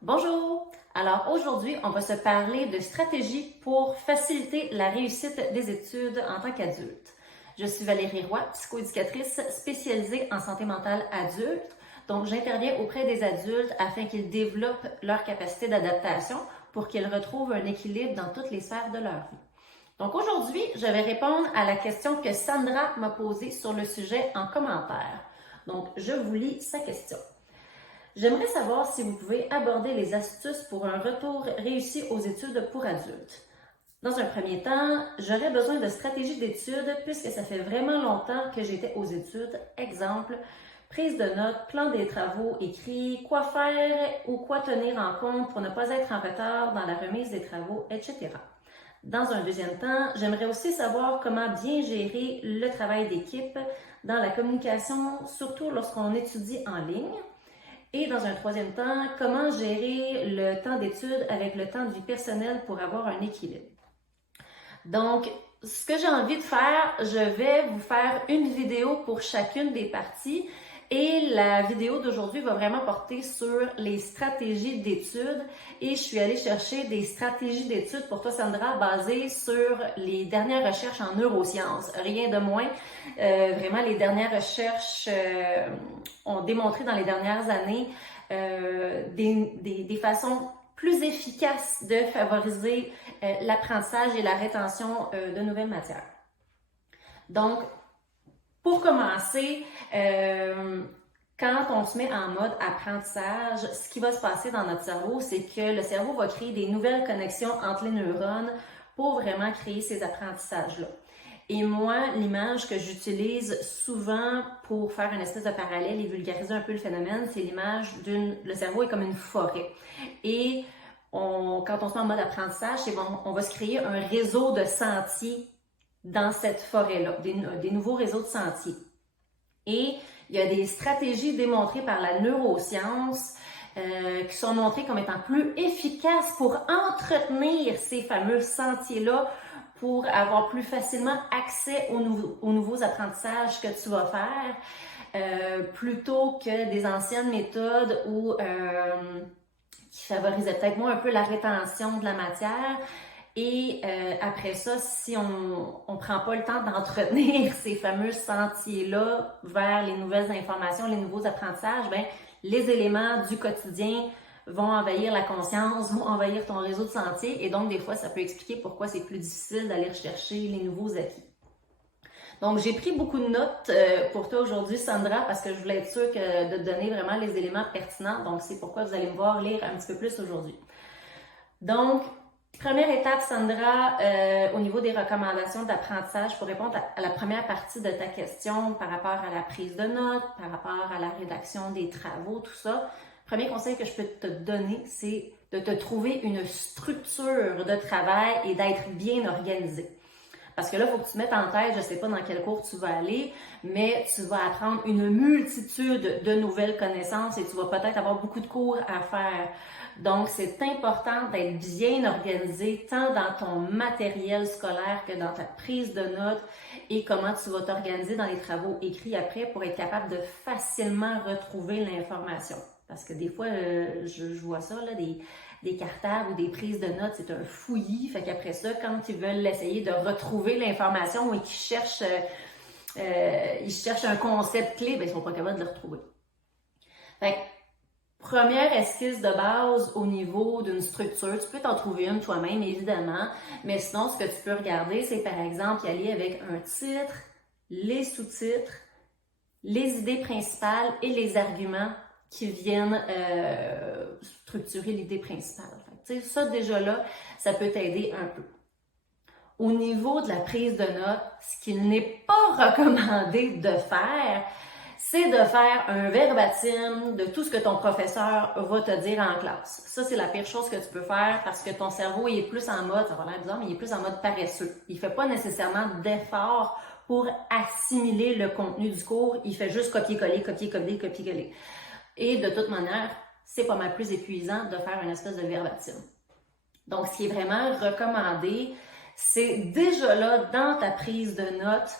Bonjour! Alors aujourd'hui, on va se parler de stratégies pour faciliter la réussite des études en tant qu'adulte. Je suis Valérie Roy, psychoéducatrice spécialisée en santé mentale adulte. Donc, j'interviens auprès des adultes afin qu'ils développent leur capacité d'adaptation pour qu'ils retrouvent un équilibre dans toutes les sphères de leur vie. Donc aujourd'hui, je vais répondre à la question que Sandra m'a posée sur le sujet en commentaire. Donc, je vous lis sa question. J'aimerais savoir si vous pouvez aborder les astuces pour un retour réussi aux études pour adultes. Dans un premier temps, j'aurais besoin de stratégies d'études puisque ça fait vraiment longtemps que j'étais aux études. Exemple, prise de notes, plan des travaux écrits, quoi faire ou quoi tenir en compte pour ne pas être en retard dans la remise des travaux, etc. Dans un deuxième temps, j'aimerais aussi savoir comment bien gérer le travail d'équipe dans la communication, surtout lorsqu'on étudie en ligne. Et dans un troisième temps, comment gérer le temps d'études avec le temps de vie personnelle pour avoir un équilibre. Donc, ce que j'ai envie de faire, je vais vous faire une vidéo pour chacune des parties et la vidéo d'aujourd'hui va vraiment porter sur les stratégies d'études et je suis allée chercher des stratégies d'études pour toi, Sandra, basées sur les dernières recherches en neurosciences, rien de moins. Vraiment, les dernières recherches ont démontré dans les dernières années des façons plus efficaces de favoriser l'apprentissage et la rétention de nouvelles matières. Donc, pour commencer, quand on se met en mode apprentissage, ce qui va se passer dans notre cerveau, c'est que le cerveau va créer des nouvelles connexions entre les neurones pour vraiment créer ces apprentissages-là. Et moi, l'image que j'utilise souvent pour faire une espèce de parallèle et vulgariser un peu le phénomène, c'est l'image le cerveau est comme une forêt. Et quand on se met en mode apprentissage, on va se créer un réseau de sentiers dans cette forêt-là, des nouveaux réseaux de sentiers. Et il y a des stratégies démontrées par la neuroscience qui sont montrées comme étant plus efficaces pour entretenir ces fameux sentiers-là pour avoir plus facilement accès aux nouveaux apprentissages que tu vas faire plutôt que des anciennes méthodes qui favorisaient peut-être moins un peu la rétention de la matière. Et après ça, si on ne prend pas le temps d'entretenir ces fameux sentiers-là vers les nouvelles informations, les nouveaux apprentissages, ben, les éléments du quotidien vont envahir la conscience, vont envahir ton réseau de sentiers. Et donc, des fois, ça peut expliquer pourquoi c'est plus difficile d'aller rechercher les nouveaux acquis. Donc, j'ai pris beaucoup de notes pour toi aujourd'hui, Sandra, parce que je voulais être sûre de te donner vraiment les éléments pertinents. Donc, c'est pourquoi vous allez me voir lire un petit peu plus aujourd'hui. Donc, première étape, Sandra, au niveau des recommandations d'apprentissage pour répondre à la première partie de ta question par rapport à la prise de notes, par rapport à la rédaction des travaux, tout ça. Premier conseil que je peux te donner, c'est de te trouver une structure de travail et d'être bien organisé. Parce que là, il faut que tu te mettes en tête, je ne sais pas dans quel cours tu vas aller, mais tu vas apprendre une multitude de nouvelles connaissances et tu vas peut-être avoir beaucoup de cours à faire. Donc, c'est important d'être bien organisé tant dans ton matériel scolaire que dans ta prise de notes et comment tu vas t'organiser dans les travaux écrits après pour être capable de facilement retrouver l'information. Parce que des fois, je vois ça, là, des cartables ou des prises de notes, c'est un fouillis. Fait qu'après ça, quand ils veulent essayer de retrouver l'information et qu'ils cherchent, ils cherchent un concept clé, ben, ils ne sont pas capables de le retrouver. Fait que, première esquisse de base au niveau d'une structure, tu peux t'en trouver une toi-même, évidemment, mais sinon, ce que tu peux regarder, c'est par exemple y aller avec un titre, les sous-titres, les idées principales et les arguments qui viennent structurer l'idée principale. Fait, ça, déjà là, ça peut t'aider un peu. Au niveau de la prise de notes, ce qu'il n'est pas recommandé de faire, c'est de faire un verbatim de tout ce que ton professeur va te dire en classe. Ça, c'est la pire chose que tu peux faire parce que ton cerveau il est plus en mode, ça va l'air bizarre, mais il est plus en mode paresseux. Il ne fait pas nécessairement d'effort pour assimiler le contenu du cours. Il fait juste copier-coller, copier-coller, copier-coller. Et de toute manière, c'est pas mal plus épuisant de faire une espèce de verbatim. Donc, ce qui est vraiment recommandé, c'est déjà là, dans ta prise de notes,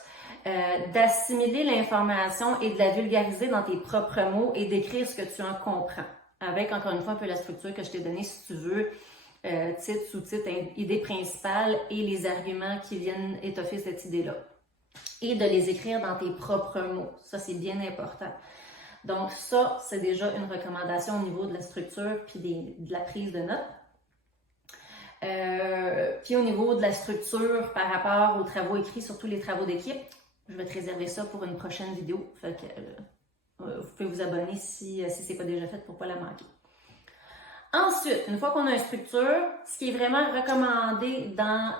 d'assimiler l'information et de la vulgariser dans tes propres mots et d'écrire ce que tu en comprends. avec encore une fois un peu la structure que je t'ai donnée si tu veux, titre, sous-titre, idée principale et les arguments qui viennent étoffer cette idée-là. Et de les écrire dans tes propres mots. Ça, c'est bien important. Donc ça, c'est déjà une recommandation au niveau de la structure puis de la prise de notes. Puis au niveau de la structure par rapport aux travaux écrits, surtout les travaux d'équipe, je vais te réserver ça pour une prochaine vidéo. Fait que, vous pouvez vous abonner si ce n'est pas déjà fait pour ne pas la manquer. Ensuite, une fois qu'on a une structure, ce qui est vraiment recommandé dans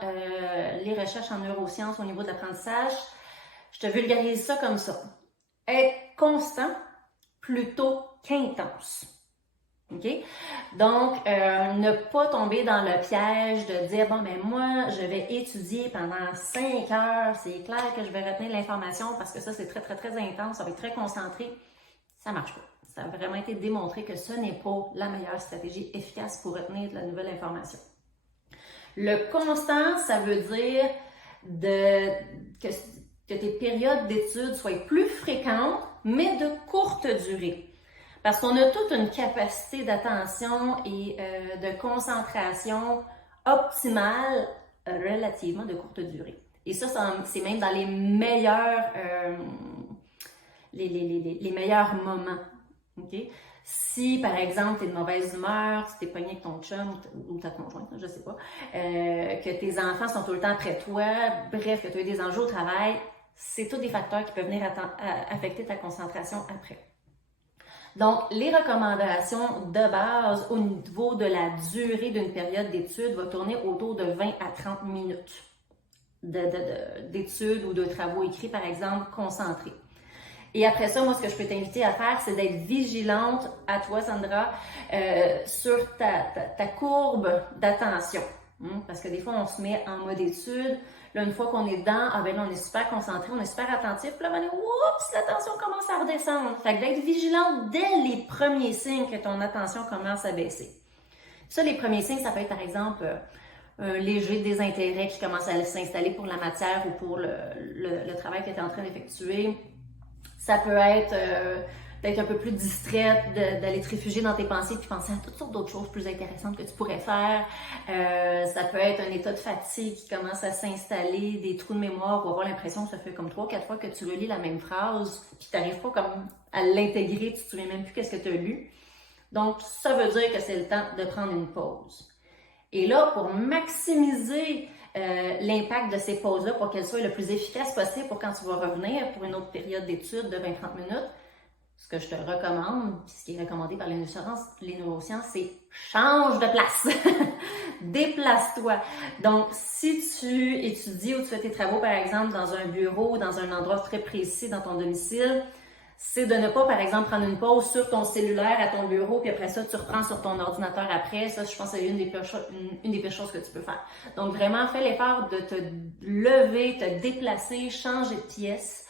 les recherches en neurosciences au niveau de l'apprentissage, je te vulgarise ça comme ça. Être constant plutôt qu'intense. OK? Donc, ne pas tomber dans le piège de dire, bon, ben moi, je vais étudier pendant 5 heures, c'est clair que je vais retenir l'information parce que ça, c'est très, très, très intense, ça va être très concentré. Ça marche pas. Ça a vraiment été démontré que ce n'est pas la meilleure stratégie efficace pour retenir de la nouvelle information. Le constant, ça veut dire que tes périodes d'études soient plus fréquentes, mais de courte durée. Parce qu'on a toute une capacité d'attention et de concentration optimale relativement de courte durée. Et ça, c'est même dans les meilleurs, les meilleurs moments. Okay? Si, par exemple, tu es de mauvaise humeur, tu t'es pogné avec ton chum ou ta conjointe, je sais pas, que tes enfants sont tout le temps après toi, bref, que tu as eu des enjeux au travail, c'est tous des facteurs qui peuvent venir affecter ta concentration après. Donc, les recommandations de base au niveau de la durée d'une période d'études va tourner autour de 20 à 30 minutes d'études ou de travaux écrits, par exemple, concentrés. Et après ça, moi, ce que je peux t'inviter à faire, c'est d'être vigilante à toi, Sandra, sur ta courbe d'attention. Parce que des fois, on se met en mode étude. Là, une fois qu'on est dedans, là, on est super concentré, on est super attentif. Puis là, oups, l'attention commence à redescendre. Fait que d'être vigilante dès les premiers signes que ton attention commence à baisser. Ça, les premiers signes, ça peut être, par exemple, un léger désintérêt qui commence à s'installer pour la matière ou pour le travail que tu es en train d'effectuer. Ça peut être d'être un peu plus distraite, d'aller te réfugier dans tes pensées puis penser à toutes sortes d'autres choses plus intéressantes que tu pourrais faire. Ça peut être un état de fatigue qui commence à s'installer, des trous de mémoire ou avoir l'impression que ça fait comme 3-4 fois que tu relis la même phrase puis tu n'arrives pas comme à l'intégrer, tu te souviens même plus qu'est-ce que tu as lu. Donc, ça veut dire que c'est le temps de prendre une pause. Et là, pour maximiser l'impact de ces pauses-là pour qu'elles soient le plus efficaces possible pour quand tu vas revenir pour une autre période d'études de 20-30 minutes, ce que je te recommande, puis ce qui est recommandé par les neurosciences, c'est change de place. Déplace-toi. Donc, si tu étudies ou tu fais tes travaux, par exemple, dans un bureau ou dans un endroit très précis dans ton domicile, c'est de ne pas, par exemple, prendre une pause sur ton cellulaire à ton bureau, puis après ça, tu reprends sur ton ordinateur après. Ça, je pense que c'est une des pires choses que tu peux faire. Donc, vraiment, fais l'effort de te lever, te déplacer, changer de pièce.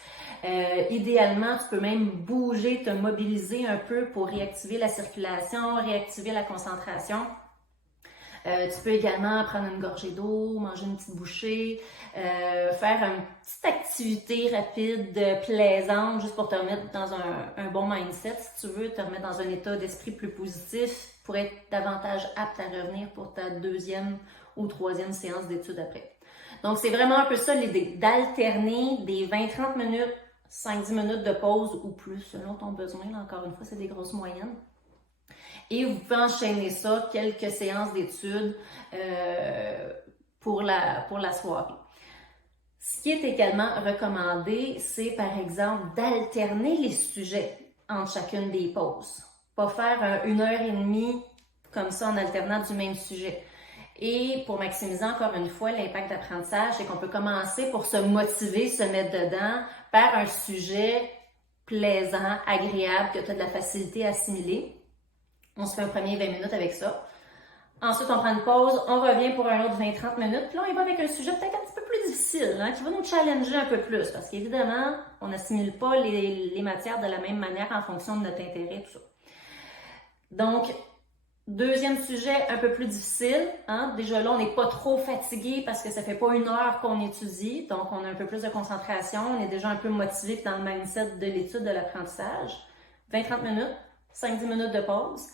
Idéalement, tu peux même bouger, te mobiliser un peu pour réactiver la circulation, réactiver la concentration. Tu peux également prendre une gorgée d'eau, manger une petite bouchée, faire une petite activité rapide, plaisante, juste pour te remettre dans un bon mindset, si tu veux, te remettre dans un état d'esprit plus positif pour être davantage apte à revenir pour ta 2e ou 3e séance d'études après. Donc, c'est vraiment un peu ça l'idée, d'alterner des 20-30 minutes, 5-10 minutes de pause ou plus, selon ton besoin. Là, encore une fois, c'est des grosses moyennes. Et vous pouvez enchaîner ça, quelques séances d'études pour la soirée. Ce qui est également recommandé, c'est par exemple d'alterner les sujets entre chacune des pauses. Pas faire 1h30 comme ça en alternant du même sujet. Et pour maximiser encore une fois l'impact d'apprentissage, c'est qu'on peut commencer pour se motiver, se mettre dedans par un sujet plaisant, agréable, que tu as de la facilité à assimiler. On se fait un premier 20 minutes avec ça. Ensuite, on prend une pause, on revient pour un autre 20-30 minutes. Puis là, on y va avec un sujet peut-être un petit peu plus difficile, qui va nous challenger un peu plus. Parce qu'évidemment, on n'assimile pas les matières de la même manière en fonction de notre intérêt, tout ça. Donc, deuxième sujet un peu plus difficile. Déjà là, on n'est pas trop fatigué parce que ça fait pas 1 heure qu'on étudie. Donc, on a un peu plus de concentration. On est déjà un peu motivé dans le mindset de l'étude de l'apprentissage. 20-30 minutes, 5-10 minutes de pause.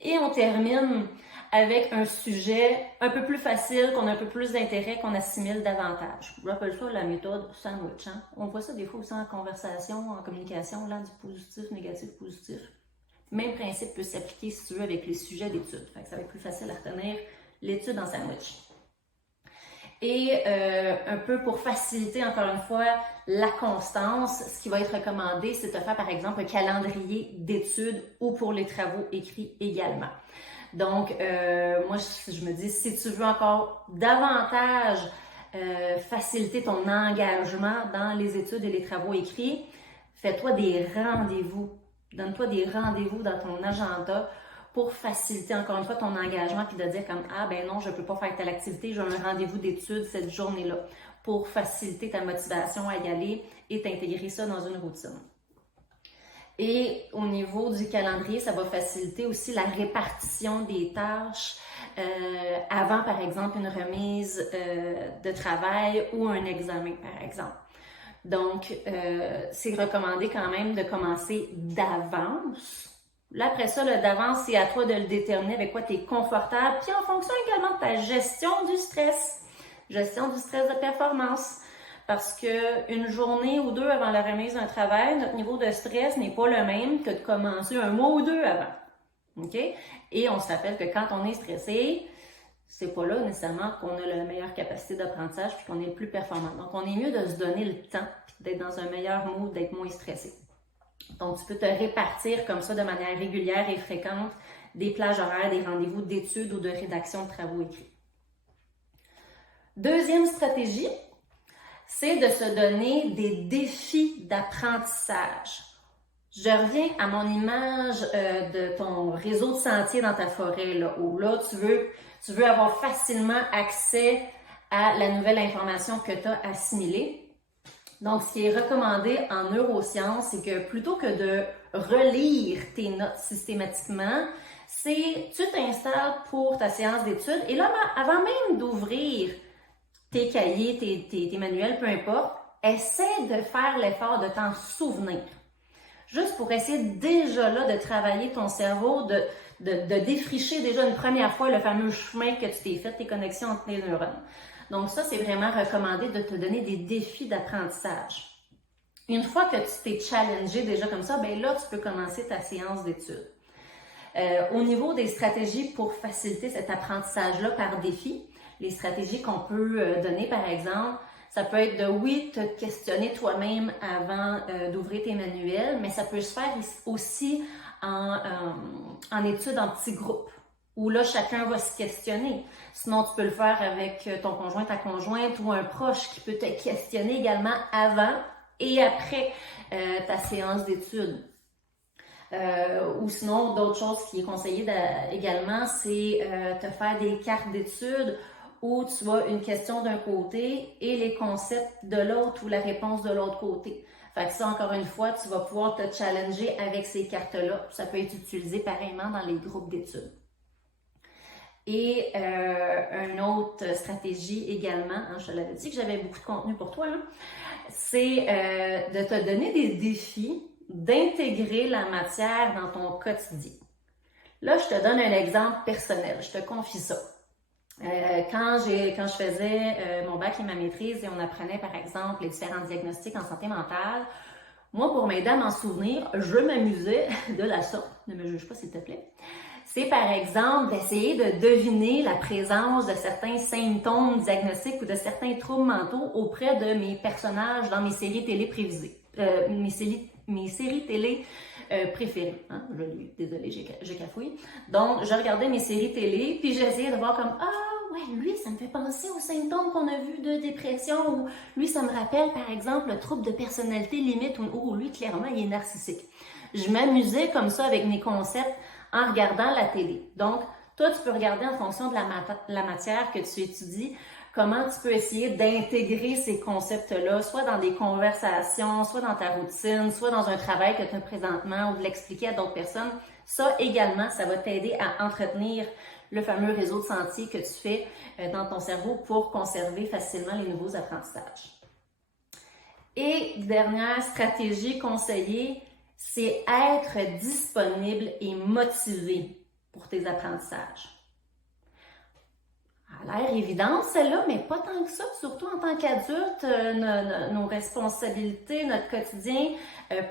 Et on termine avec un sujet un peu plus facile, qu'on a un peu plus d'intérêt, qu'on assimile davantage. J'appelle ça la méthode sandwich. Hein? On voit ça des fois aussi en conversation, en communication, là, du positif, négatif, positif. Même principe peut s'appliquer, si tu veux, avec les sujets d'études. Ça va être plus facile à retenir l'étude en sandwich. Et un peu pour faciliter, encore une fois, la constance, ce qui va être recommandé, c'est de faire, par exemple, un calendrier d'études ou pour les travaux écrits également. Donc, moi, je me dis, si tu veux encore davantage faciliter ton engagement dans les études et les travaux écrits, fais-toi des rendez-vous. Donne-toi des rendez-vous dans ton agenda pour faciliter encore une fois ton engagement puis de dire comme ah ben non, je peux pas faire telle activité, j'ai un rendez-vous d'études cette journée-là pour faciliter ta motivation à y aller et t'intégrer ça dans une routine. Et au niveau du calendrier, ça va faciliter aussi la répartition des tâches avant, par exemple, une remise de travail ou un examen, par exemple. Donc, c'est recommandé quand même de commencer d'avance. Là, après ça, d'avance, c'est à toi de le déterminer avec quoi tu es confortable, puis en fonction également de ta gestion du stress de performance. Parce qu'une journée ou deux avant la remise d'un travail, notre niveau de stress n'est pas le même que de commencer un mois ou deux avant. OK? Et on se rappelle que quand on est stressé, c'est pas là nécessairement qu'on a la meilleure capacité d'apprentissage puis qu'on est le plus performant. Donc, on est mieux de se donner le temps puis d'être dans un meilleur mood, d'être moins stressé. Donc, tu peux te répartir comme ça de manière régulière et fréquente des plages horaires, des rendez-vous d'études ou de rédaction de travaux écrits. Deuxième stratégie, c'est de se donner des défis d'apprentissage. Je reviens à mon image de ton réseau de sentiers dans ta forêt, là, où là, tu veux avoir facilement accès à la nouvelle information que tu as assimilée. Donc, ce qui est recommandé en neurosciences, c'est que plutôt que de relire tes notes systématiquement, c'est tu t'installes pour ta séance d'études et là, avant même d'ouvrir tes cahiers, tes manuels, peu importe, essaie de faire l'effort de t'en souvenir. Juste pour essayer déjà là de travailler ton cerveau, de défricher déjà une première fois le fameux chemin que tu t'es fait, tes connexions entre les neurones. Donc ça, c'est vraiment recommandé de te donner des défis d'apprentissage. Une fois que tu t'es challengé déjà comme ça, ben là, tu peux commencer ta séance d'études. Au niveau des stratégies pour faciliter cet apprentissage-là par défi, les stratégies qu'on peut donner, par exemple, ça peut être de, oui, te questionner toi-même avant d'ouvrir tes manuels, mais ça peut se faire aussi en études en petits groupes, où là, chacun va se questionner. Sinon, tu peux le faire avec ton conjoint, ta conjointe ou un proche qui peut te questionner également avant et après ta séance d'études. Ou sinon, d'autres choses qui est conseillé également, c'est te faire des cartes d'études où tu as une question d'un côté et les concepts de l'autre ou la réponse de l'autre côté. Fait que ça, encore une fois, tu vas pouvoir te challenger avec ces cartes-là. Ça peut être utilisé pareillement dans les groupes d'études. Et une autre stratégie également, hein, je te l'avais dit que j'avais beaucoup de contenu pour toi, hein, c'est de te donner des défis d'intégrer la matière dans ton quotidien. Là, je te donne un exemple personnel, je te confie ça. Quand je faisais mon bac et ma maîtrise et on apprenait par exemple les différents diagnostics en santé mentale, moi pour m'aider à m'en souvenir, je m'amusais de la sorte, ne me juge pas s'il te plaît. C'est par exemple d'essayer de deviner la présence de certains symptômes diagnostiques ou de certains troubles mentaux auprès de mes personnages dans mes séries télé prévisées, mes séries télé préférées. Hein? Désolée, j'ai cafouillé. Donc, je regardais mes séries télé, puis j'essayais de voir comme ah ouais, lui, ça me fait penser aux symptômes qu'on a vus de dépression, ou lui, ça me rappelle par exemple le trouble de personnalité limite, ou lui, clairement, il est narcissique. Je m'amusais comme ça avec mes concepts en regardant la télé. Donc, toi, tu peux regarder en fonction de la matière que tu étudies, comment tu peux essayer d'intégrer ces concepts-là, soit dans des conversations, soit dans ta routine, soit dans un travail que tu as présentement, ou de l'expliquer à d'autres personnes. Ça également, ça va t'aider à entretenir le fameux réseau de sentiers que tu fais dans ton cerveau pour conserver facilement les nouveaux apprentissages. Et dernière stratégie conseillée, c'est être disponible et motivé pour tes apprentissages. Elle a l'air évidente, celle-là, mais pas tant que ça, surtout en tant qu'adulte, nos responsabilités, notre quotidien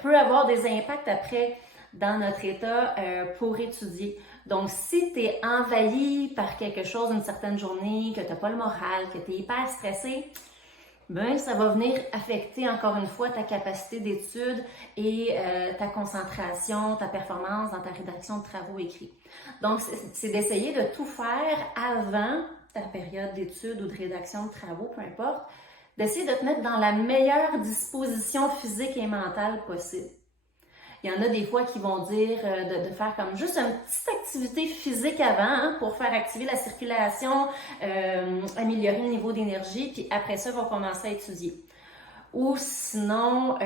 peut avoir des impacts après dans notre état pour étudier. Donc, si tu es envahi par quelque chose une certaine journée, que tu n'as pas le moral, que tu es hyper stressé, ben, ça va venir affecter encore une fois ta capacité d'étude et ta concentration, ta performance dans ta rédaction de travaux écrits. Donc, c'est d'essayer de tout faire avant ta période d'études ou de rédaction de travaux, peu importe, d'essayer de te mettre dans la meilleure disposition physique et mentale possible. Il y en a des fois qui vont dire de faire comme juste une petite activité physique avant pour faire activer la circulation, améliorer le niveau d'énergie, puis après ça, vont commencer à étudier. Ou sinon,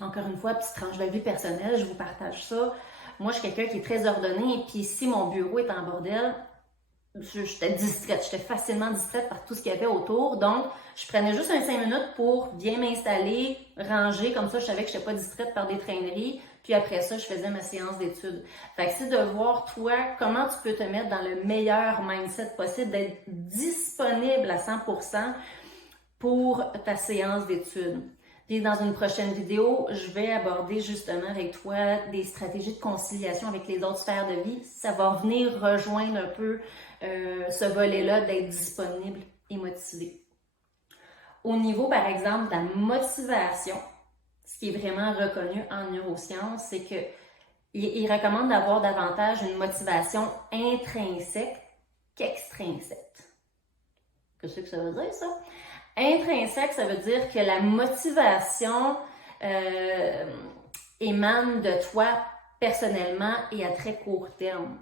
encore une fois, petite tranche de vie personnelle, je vous partage ça. Moi, je suis quelqu'un qui est très ordonné, puis si mon bureau est en bordel, j'étais distraite, j'étais facilement distraite par tout ce qu'il y avait autour. Donc, je prenais juste 5 minutes pour bien m'installer, ranger, comme ça je savais que je n'étais pas distraite par des traîneries. Puis après ça, je faisais ma séance d'études. Fait que c'est de voir, toi, comment tu peux te mettre dans le meilleur mindset possible, d'être disponible à 100% pour ta séance d'études. Puis dans une prochaine vidéo, je vais aborder justement avec toi des stratégies de conciliation avec les autres sphères de vie. Ça va venir rejoindre un peu ce volet-là d'être disponible et motivé. Au niveau, par exemple, de la motivation, ce qui est vraiment reconnu en neurosciences, c'est qu'il recommande d'avoir davantage une motivation intrinsèque qu'extrinsèque. Qu'est-ce que ça veut dire, ça? Intrinsèque, ça veut dire que la motivation émane de toi personnellement et à très court terme.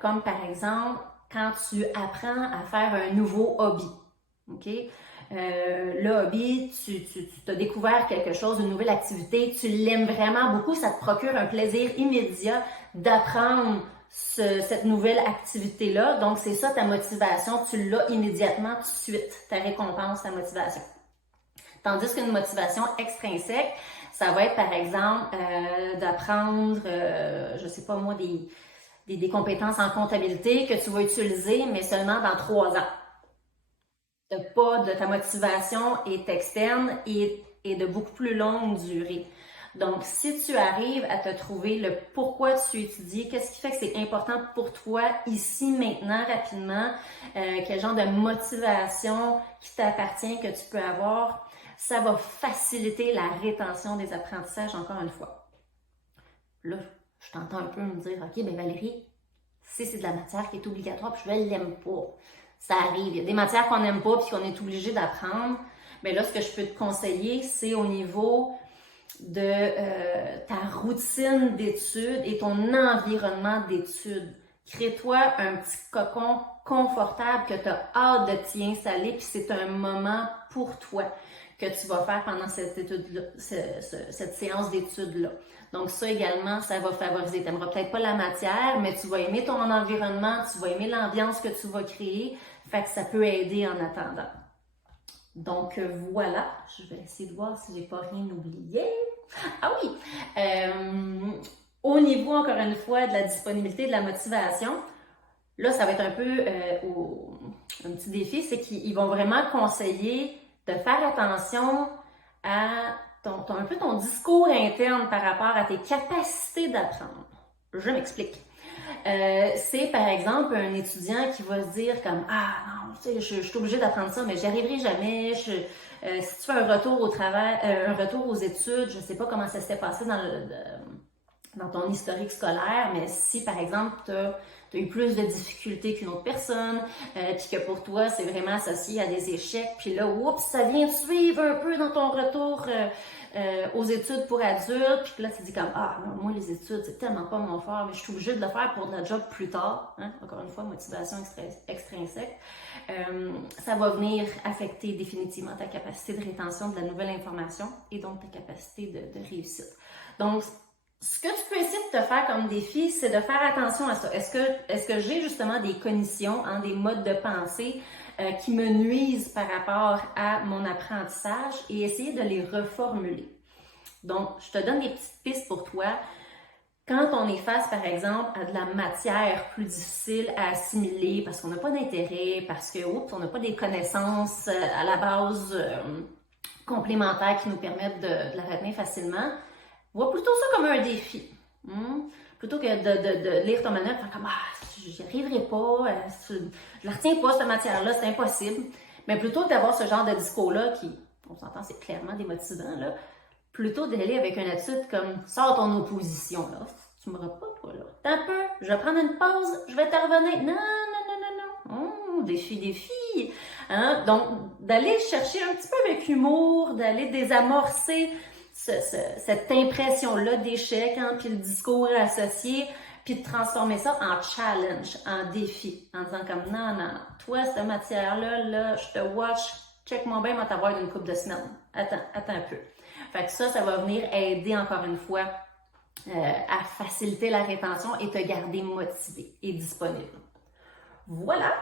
Comme par exemple, quand tu apprends à faire un nouveau hobby. OK? Le hobby, tu as découvert quelque chose, une nouvelle activité, tu l'aimes vraiment beaucoup, ça te procure un plaisir immédiat d'apprendre cette nouvelle activité-là. Donc, c'est ça ta motivation, tu l'as immédiatement tout de suite, ta récompense, ta motivation. Tandis qu'une motivation extrinsèque, ça va être par exemple d'apprendre, je sais pas moi, des compétences en comptabilité que tu vas utiliser, mais seulement dans 3 ans. Ta motivation est externe et de beaucoup plus longue durée. Donc, si tu arrives à te trouver le pourquoi tu étudies, qu'est-ce qui fait que c'est important pour toi ici, maintenant, rapidement, quel genre de motivation qui t'appartient, que tu peux avoir, ça va faciliter la rétention des apprentissages, encore une fois. Là, je t'entends un peu me dire, OK, ben Valérie, si c'est de la matière qui est obligatoire, puis je ne l'aime pas, ça arrive. Il y a des matières qu'on n'aime pas puis qu'on est obligé d'apprendre. Mais là, ce que je peux te conseiller, c'est au niveau de ta routine d'études et ton environnement d'études. Crée-toi un petit cocon confortable que tu as hâte de t'y installer, puis c'est un moment pour toi que tu vas faire pendant cette séance d'études-là. Donc ça également, ça va favoriser. Tu n'aimeras peut-être pas la matière, mais tu vas aimer ton environnement, tu vas aimer l'ambiance que tu vas créer, fait que ça peut aider en attendant. Donc voilà, je vais essayer de voir si j'ai pas rien oublié. Ah oui! Au niveau, encore une fois, de la disponibilité, de la motivation, là, ça va être un peu un petit défi, c'est qu'ils vont vraiment conseiller de faire attention à un peu ton discours interne par rapport à tes capacités d'apprendre. Je m'explique. C'est par exemple un étudiant qui va se dire comme ah non, tu sais, je suis obligé d'apprendre ça, mais j'y arriverai jamais. Si tu fais un retour au travail, un retour aux études, je sais pas comment ça s'est passé dans ton historique scolaire, mais si par exemple tu as eu plus de difficultés qu'une autre personne, puis que pour toi c'est vraiment associé à des échecs, puis là, oups, ça vient suivre un peu dans ton retour aux études pour adultes, puis là tu dis comme ah non, moi les études c'est tellement pas mon fort, mais je suis obligée de le faire pour de la job plus tard, hein? Encore une fois, motivation extrinsèque, ça va venir affecter définitivement ta capacité de rétention de la nouvelle information et donc ta capacité de réussite. Donc ce que tu peux essayer de te faire comme défi, c'est de faire attention à ça. Est-ce que j'ai justement des cognitions, des modes de pensée qui me nuisent par rapport à mon apprentissage et essayer de les reformuler. Donc, je te donne des petites pistes pour toi. Quand on est face, par exemple, à de la matière plus difficile à assimiler parce qu'on n'a pas d'intérêt, parce que, on n'a pas des connaissances à la base complémentaires qui nous permettent de la retenir facilement, vois plutôt ça comme un défi. Plutôt que de lire ton manuel et faire comme j'y arriverai pas, je la retiens pas cette matière-là, c'est impossible. Mais plutôt que d'avoir ce genre de discours-là qui, on s'entend, c'est clairement démotivant, là, plutôt d'aller avec une attitude comme sors ton opposition, là. Tu m'auras pas, toi, là. T'as un peu, je vais prendre une pause, je vais te revenir. Non, non, non, non, non. Défi, défi. Hein? Donc, d'aller chercher un petit peu avec humour, d'aller désamorcer cette impression-là d'échec, hein, puis le discours associé, puis de transformer ça en challenge, en défi, en disant comme non, non, non, toi, cette matière-là, là, je te watch, check-moi bien, va t'avoir une couple de semaines. Attends un peu. Fait que ça va venir aider encore une fois à faciliter la rétention et te garder motivé et disponible. Voilà.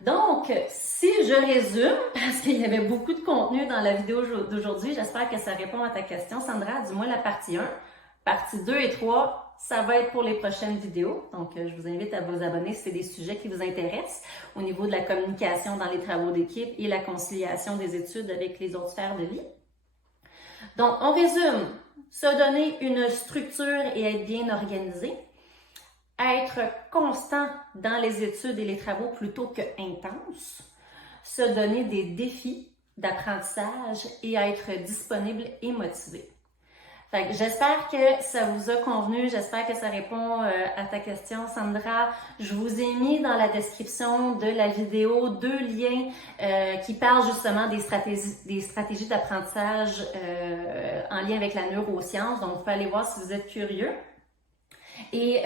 Donc, si je résume, parce qu'il y avait beaucoup de contenu dans la vidéo d'aujourd'hui, j'espère que ça répond à ta question, Sandra, dis-moi la partie 1. Partie 2 et 3, ça va être pour les prochaines vidéos. Donc, je vous invite à vous abonner si c'est des sujets qui vous intéressent au niveau de la communication dans les travaux d'équipe et la conciliation des études avec les autres sphères de vie. Donc, on résume, se donner une structure et être bien organisé, être constant dans les études et les travaux plutôt que intense, se donner des défis d'apprentissage et être disponible et motivé. Fait que j'espère que ça vous a convenu, j'espère que ça répond à ta question, Sandra. Je vous ai mis dans la description de la vidéo 2 liens qui parlent justement des stratégies d'apprentissage en lien avec la neuroscience. Donc, vous pouvez aller voir si vous êtes curieux. Et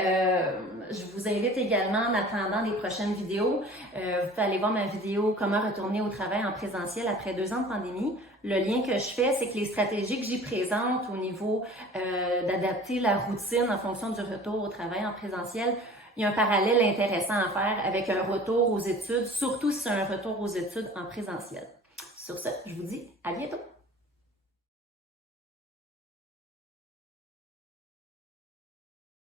je vous invite également, en attendant les prochaines vidéos, vous pouvez aller voir ma vidéo « Comment retourner au travail en présentiel après 2 ans de pandémie ». Le lien que je fais, c'est que les stratégies que j'y présente au niveau d'adapter la routine en fonction du retour au travail en présentiel, il y a un parallèle intéressant à faire avec un retour aux études, surtout si c'est un retour aux études en présentiel. Sur ce, je vous dis à bientôt!